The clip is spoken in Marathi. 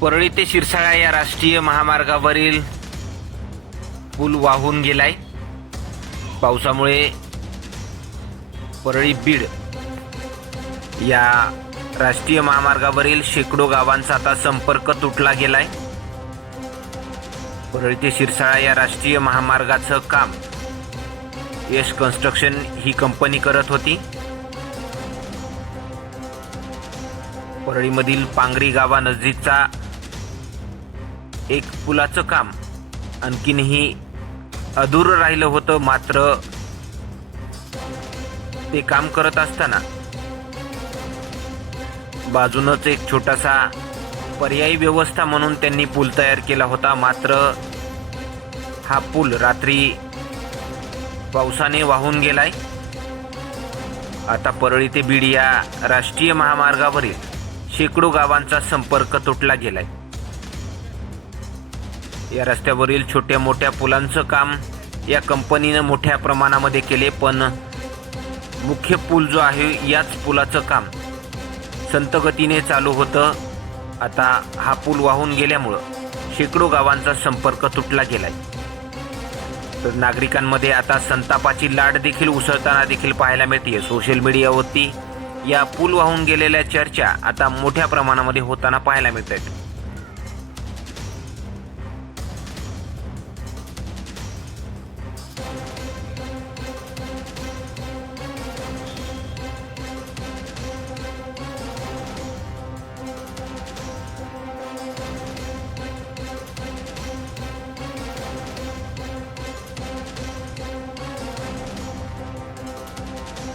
परळी ते शिरसाळा या राष्ट्रीय महामार्गावरील पूल वाहून गेलाय. पावसामुळे परळी बीड या राष्ट्रीय महामार्गावरील शेकडो गावांचा आता संपर्क तुटला गेलाय. परळी ते शिरसाळा या राष्ट्रीय महामार्गाचं काम यश कन्स्ट्रक्शन ही कंपनी करत होती. परळीमधील पांगरी गावानजीकचा एक पुलाचं काम. आणखीनही अधूर राहिलं होतं मात्र ते काम करत असताना. बाजूनच एक छोटासा पर्यायी व्यवस्था म्हणून त्यांनी पूल तयार केला होता. मात्र हा पूल रात्री पावसाने वाहून गेलाय. आता परळी ते बीड या राष्ट्रीय महामार्गावरील शेकडो गावांचा संपर्क तुटला गेलाय. या रस्त्यावरील छोट्या मोठ्या पुलांचं काम या कंपनीनं मोठ्या प्रमाणामध्ये केले पण मुख्य पूल जो आहे याच पुलाचं काम संतगतीने चालू होतं. आता हा पूल वाहून गेल्यामुळं शेकडो गावांचा संपर्क तुटला गेलाय. तर नागरिकांमध्ये आता संतापाची लाट देखील उसळताना देखील पाहायला मिळते सोशल मीडियावरती या पूल वाहून गेलेल्या चर्चा आता मोठ्या प्रमाणामध्ये होताना पाहायला मिळत आहेत